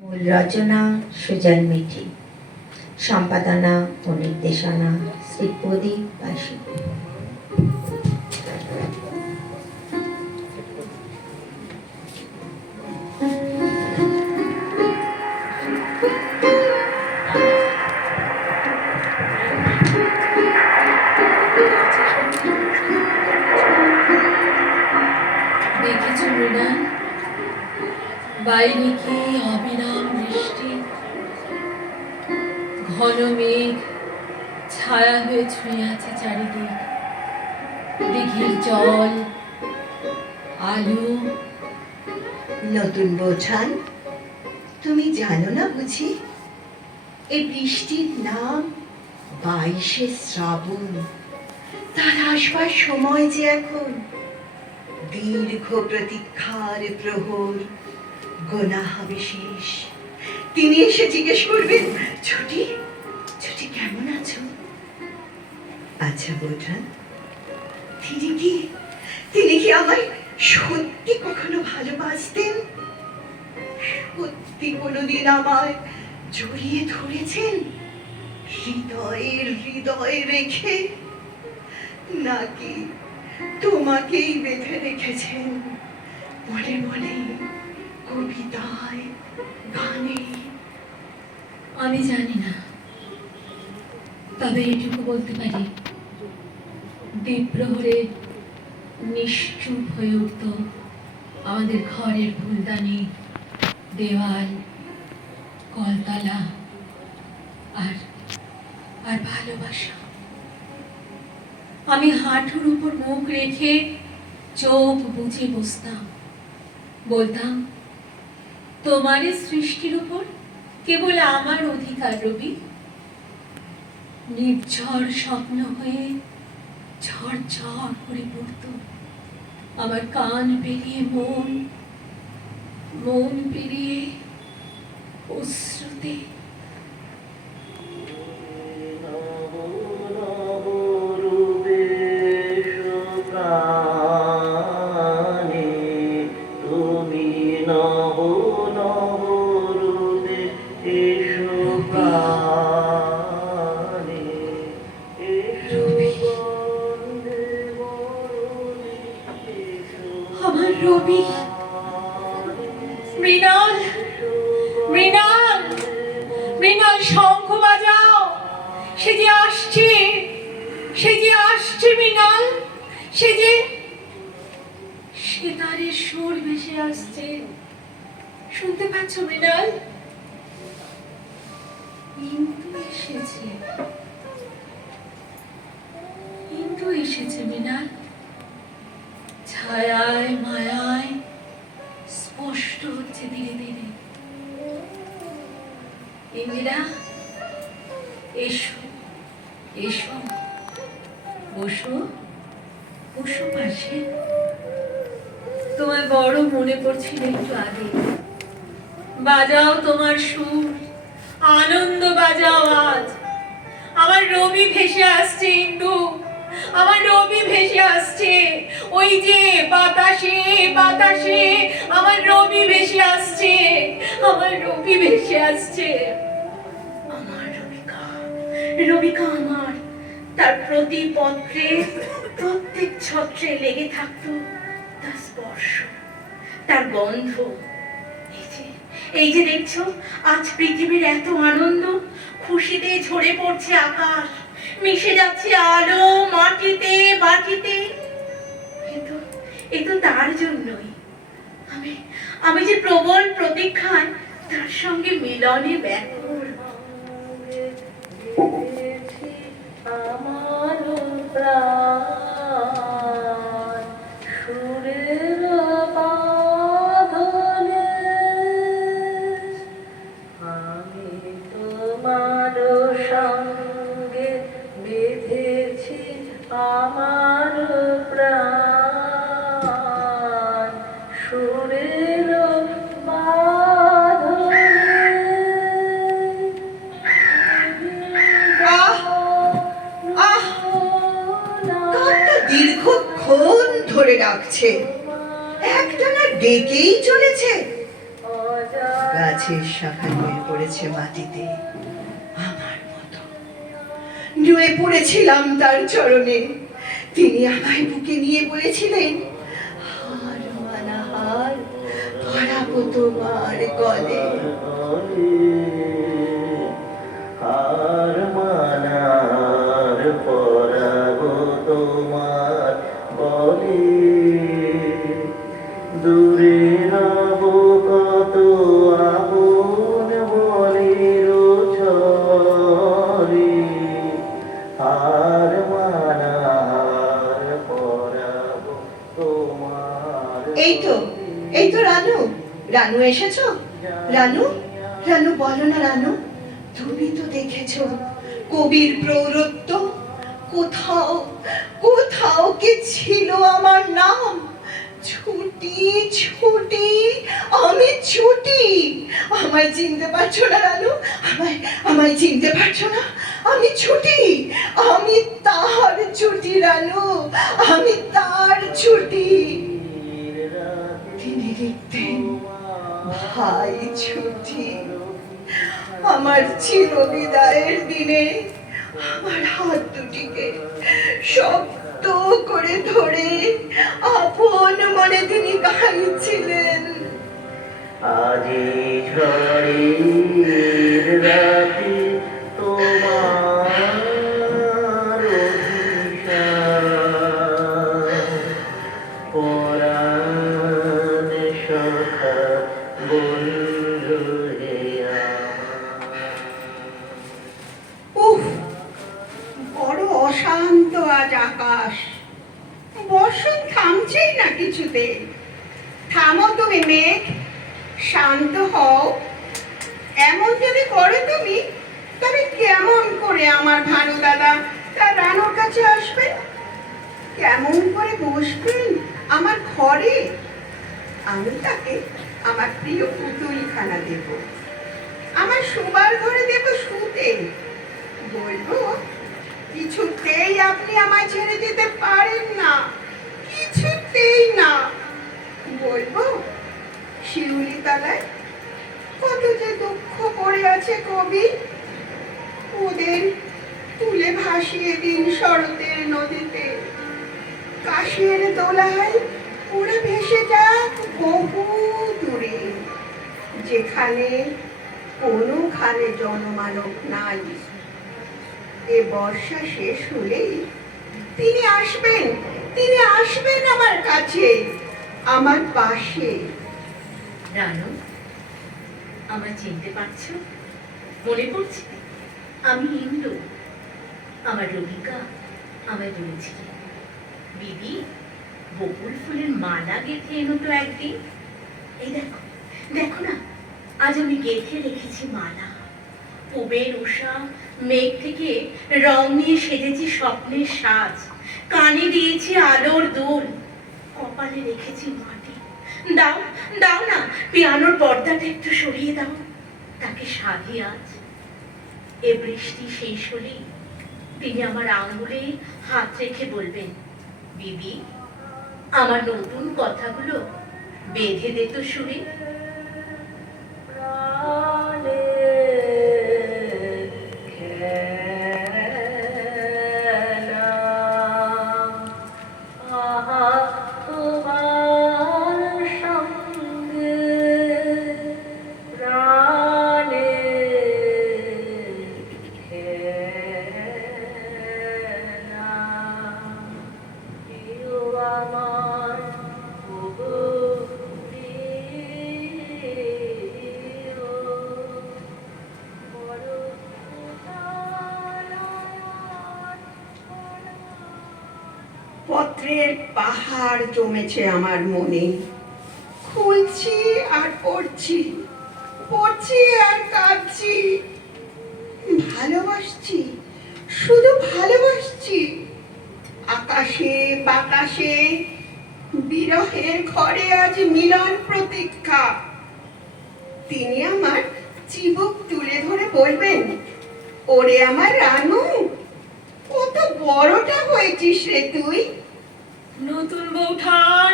মূল রচনা সুজন মিঠি, সম্পাদনা ও নির্দেশনা শ্রী প্রদীপ বাসী। দেখেছ মৃণাল, বাইরে কি অবিরাম বৃষ্টি, ঘন মেঘ ছায়া হয়ে ছুঁয়ে আছে চারিদিক, দিঘির জল, আলো। নতুন বৌঠান, তুমি জানো না বুঝি এই বৃষ্টির নাম 22শে শ্রাবণ। তার আসবার সময় যে এখন, দীর্ঘ প্রতীক্ষার প্রহর গোনা হবে শেষ। তিনি এসে জিজ্ঞেস করবেন, ছুটি ছুটি কেমন আছো? আচ্ছা বৌঠান, তিনি কি আমায় সত্যি কখনো ভালোবাসতেন? সত্যি কোনোদিন আমায় জড়িয়ে ধরেছেন হৃদয়ে রেখে, নাকি তোমাকেই বেঁধে রেখেছেন মনে মনে, কবিতায়, গানে? আমি জানি না, তবে এটুকু বলতে পারি, দ্বীপ্রহরে নিশ্চুপ হয়ে উঠত আমাদের ঘরের ফুলদানি, দেওয়াল, কলতলা আর আর ভালোবাসা। আমি হাঁটুর উপর মুখ রেখে চোখ বুজে বসতাম, বলতাম, তোমারই সৃষ্টির উপর কেবল আমার অধিকার রবি। নির্ঝর স্বপ্ন হয়ে ঝড় ঝড় করে পড়ত আমার কান পেরিয়ে মন পেরিয়ে অশ্রুতে। আমার রবি, মৃণাল, মৃণাল, মৃণাল, শঙ্খ বাজাও, সে যে আসছে, সে যে আসছে মৃণাল, সে তারের সুর ভেসে আসছে। শুনতে পাচ্ছ মৃণাল? কিন্তু এসেছে মৃণাল, ছায়ায় মায়ায় স্পষ্ট হচ্ছে ধীরে ধীরে। ইন্দিরা, এসো এসো, বসো বসো পাশে। তোমায় বড় মনে পড়ছিল একটু আগে। বাজাও তোমার সুর, আনন্দ বাজাও আজ। আমার রবি ভেসে আসছে ইন্দু, আমার রবি ভেসে আসছে। ওই যে বাতাসে বাতাসে আমার রবি ভেসে আসছে, আমার রবি ভেসে আসছে। আমার রবিকা, রবিকা আমার, তার প্রতি পত্রে প্রত্যেক ছত্রে লেগে থাকতো তার স্পর্শ, তার গন্ধ। এই যে দেখছো, আজ পৃথিবীর এত আনন্দ, খুশিতে ঝরে পড়ছে আকাশ, মিশে যাচ্ছে আলো মাটিতে বাটিতে। এ তো তার জন্যই। আমি যে প্রবল প্রতীক্ষায় তার সঙ্গে মিলনে ব্যাকুল। আমার প্রাণ সুরের বাঁধনে, আমি তোমার সঙ্গে বেঁধেছি আমার প্রাণ সুরের বাঁধনে। দীর্ঘক্ষণ ধরে ডাকছে, একটানা ডেকেই চলেছে। গাছের শাখা নুয়ে পড়েছে মাটিতে আমার মতো। নুয়ে পড়েছিলাম তার চরণে। তিনি আমায় বুকে নিয়ে বলেছিলেন, হার মানা হার পরাবো তোমার গলে। হার মানার পরাবো তোমার গলে। দূরে রব কত আপন বলের ছলে। হার মানার পরাবো তোমার। এই তো রানু। রানু এসেছো? রানু, রানু বলো না রানু, তুমি তো দেখেছো কবির প্রৌরত্ব। কোথাও কোথাও কি ছিল আমার নাম? ছুটি ছুটি, আমি ছুটি। আমায় চিনতে পারছো না রানু? আমায় চিনতে পারছো না? আমি ছুটি, আমি তার ছুটি রানু, আমি তার ছুটি। তিনি লিখতেন, ভাই ছুটি। আমার চিরবিদায়ের দিনে আমার হাত দুটিকে শক্ত করে ধরে আপন মনে তিনি গাইছিলেন, আজি ঝড়ের রাতে তোমার অভিশাপ। পরাণ সখা বন্ধু হে আমার। উফ, বড় অশান্ত আজ আকাশ। বর্ষণ থামছেই না কিছুতে। থামো তুমি মেঘ, শান্ত হও। এমন যদি করো তুমি, তবে কেমন করে আমার ভানু দাদা তার রানুর কাছে আসবেন? কেমন করে বসবেন আমার ঘরে? আমি তাকে আমার প্রিয় পুতুলখানা দেব, আমার শোবার ঘরে দেব শুতে। বলবো, কিছুতেই আপনি আমায় ছেড়ে যেতে পারেন না, কিছুতেই না। বলবো, শিউলি তলায় কত যে দুঃখ পড়ে আছে কবি, ওদের তুলে ভাসিয়ে দিন শরতের নদীতে। কাশের দোলায় ওরা ভেসে যাক বহু দূরে, যেখানে কোনোখানে জনমানব নাই। এ বর্ষা শেষ হলেই তিনি আসবেন, তিনি আসবেন আমার কাছে, আমার পাশে। রানু, আমায় চিনতে পারছো? মনে পড়ছে? আমি ইন্দু। আমার রবিকা আমায় বলেছিল, দিদি বকুল ফুলের মালা গেঁথে এনো তো একদিন। এই দেখো, দেখো না, আজ আমি গেঁথে রেখেছি মালা। পুবের উষা মেঘ থেকে রং নিয়ে সেজেছি স্বপ্নের সাজ, কানে দিয়েছি আলোর দোল, কপালে রেখেছি মাটি। দাও, দাও না, পিয়ানোর পর্দাটা একটু সরিয়ে দাও, তাকে সাধি আজ। এ বৃষ্টি শেষ হলেই তিনি আমার আঙ্গুলে হাত রেখে বলবেন, দিদি আমার নতুন কথাগুলো বেঁধে দে তো সুরে। পত্রের পাহাড় জমেছে আমার মনে। খুলছি আর পড়ছি, পড়ছি আর কাঁদছি। ভালোবাসছি, শুধু ভালোবাসছি। আকাশে বাতাসে বিরহের ঘরে আজ মিলন প্রতীক্ষা। তিনি আমার চিবুক তুলে ধরে বলবেন, ওরে আমার রানু, কত বড়টা হয়েছিস রে তুই। নতুন বৌঠান,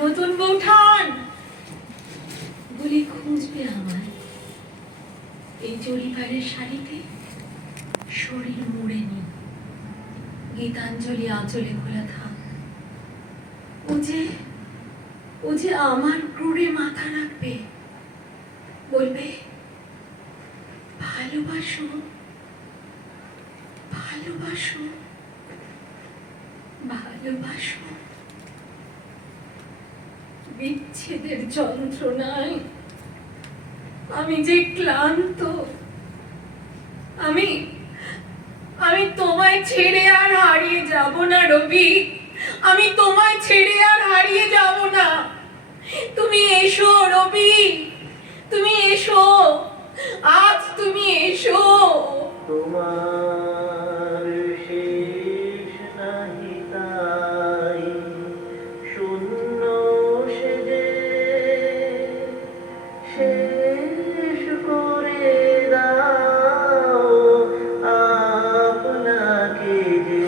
নতুন বৌঠান বলে খুঁজবে আমায়। এই জরিপারের শাড়িতে শরীর মুড়ে নি, গীতাঞ্জলি আঁচলে খোলা থাক। ও যে আমার ক্রুরে মাথা রাখবে, বলবে ভালোবাসো, ভালোবাসো, ভালোবাসো। বিচ্ছেদের যন্ত্রণায় আমি যে ক্লান্ত। আমি তোমায় ছেড়ে আর হারিয়ে যাব না রবি, আমি তোমায় ছেড়ে আর হারিয়ে যাব না। তুমি এসো রবি, তুমি এসো, আজ তুমি এসো। তোমার শেষ নাহি তাই শূন্য সেজে শেষ করে দাও আপনাকে যে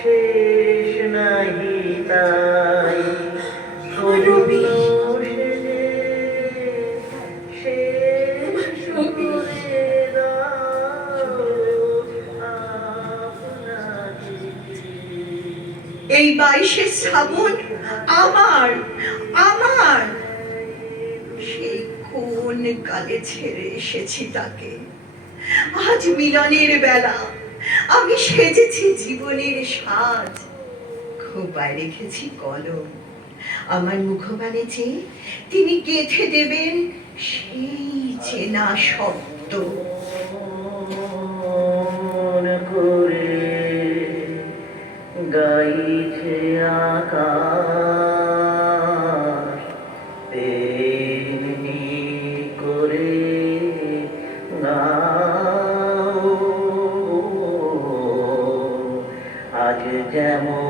শেষ নাহি তাই শূন্য সেজে শেষ করে দাও আপনাকে এই 22শে শ্রাবণ আমার আমার সেই কোন কালে ছেড়ে এসেছি তাকে। আজ মিলনের বেলা, আমি সেজেছি জীবনের সাজ, খোপায় রেখেছি কলম, আমার মুখবাণে চেয়ে তিনি গেঁথে দেবেন সেই চেনা শব্দ। মন করে গাইছে আকাশ তেমনি করে গাও আজ যেমন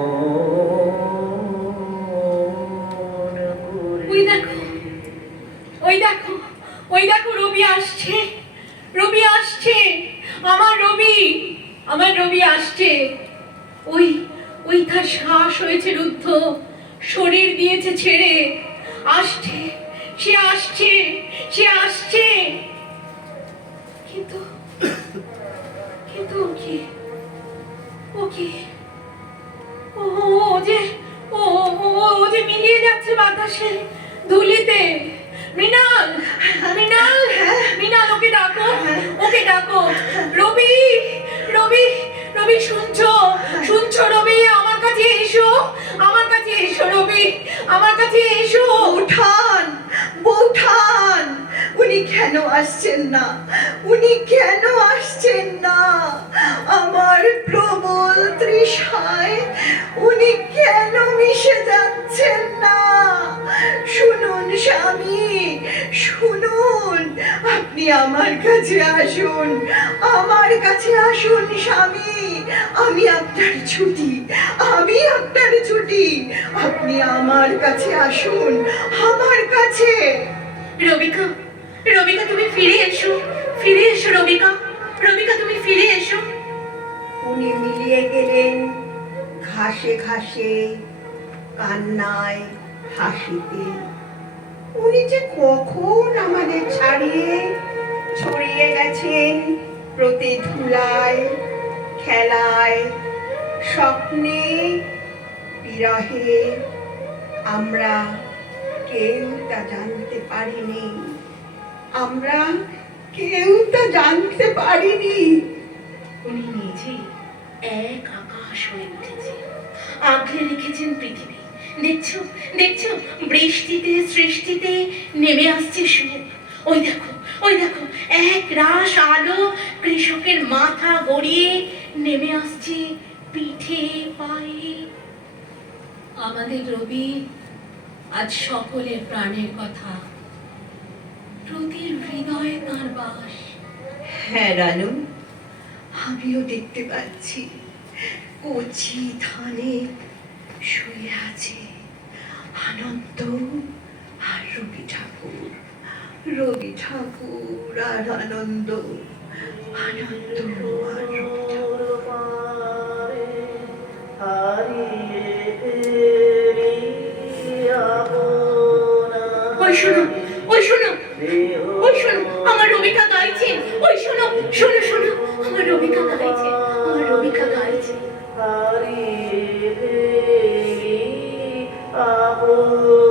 ওই দেখো, ওই দেখো, ওই দেখো, রবি আসছে, রবি আসছে, আমার রবি, আমার রবি আসছে। ওই ওই তার শ্বাস হয়েছে রুদ্ধ, শরীর দিয়েছে ছেড়ে, আসছে, সে আসছে, সে আসছে। কিন্তু কিন্তু ও কি ও ও যে ও ও ও যে মিলিয়ে যাচ্ছে বাতাসে, ধুলিতে। মৃণাল, মৃণাল, মৃণাল, ওকে ডাকো, ওকে ডাকো। রবি, রবি, রবি, শুনছো, শুনছো রবি? আমার কাছে এসো, আমার কাছে এসো রবি, আমার কাছে এসো। বৌঠান, বৌঠান, উনি কেন আসছেন না? উনি কেন আসছেন না? আমার প্রবল তৃষায় উনি কেন মিশে যাচ্ছেন না? শুনুন স্বামী, শুনুন, আপনি আমার কাছে আসুন, আমার কাছে আসুন স্বামী। আমি আপনার ছুটি, আমি আপনার ছুটি, আপনি আমার কাছে আসুন, আমার কাছে। রবিকা, রবিকা, তুমি ফিরে এসো, ফিরে এসো রবিকা, রবিকা, তুমি ফিরে এসো। উনি মিলিয়ে গেলেন ঘাসে ঘাসে, কান্নায়, হাসিতে। উনি যে কখন আমাদের ছাড়িয়ে ছড়িয়ে গেছেন প্রতি ধুলায়, খেলায়, স্বপ্নে, বিরহে। আমরা কেউ তা জানতে পারিনি, আমরা কেউ তা জানতে পারিনি। উনি নিজে এক আকাশ হয়ে উঠেছে, আগলে রেখেছেন পৃথিবী। দেখছো, দেখছো, বৃষ্টিতে সৃষ্টিতে নেমে আসছে সুখ। ওই দেখো, ওই দেখো, এক রাশ আলো কৃষকের মাথা গড়িয়ে নেমে আসছে পিঠে পায়ে। আমাদের রবি আজ সকলের প্রাণের কথা, প্রতির হৃদয়ে তাঁর বাস। হ্যাঁ রানু, আমিও দেখতে পাচ্ছি কচি ধানে শুয়ে আছে আনন্দ আর রবি ঠাকুর, রবি ঠাকুর আর আনন্দ, আনন্দ আর রবি ঠাকুর। ওই শোনো, ওই শোনো, ওই শোনো, আমার রবিকা গাইছে। ওই শোনো, শোনো, শোনো, আমার রবিকা গাইছে, আমার রবিকা গাইছে। হারিয়ে গেলি আপন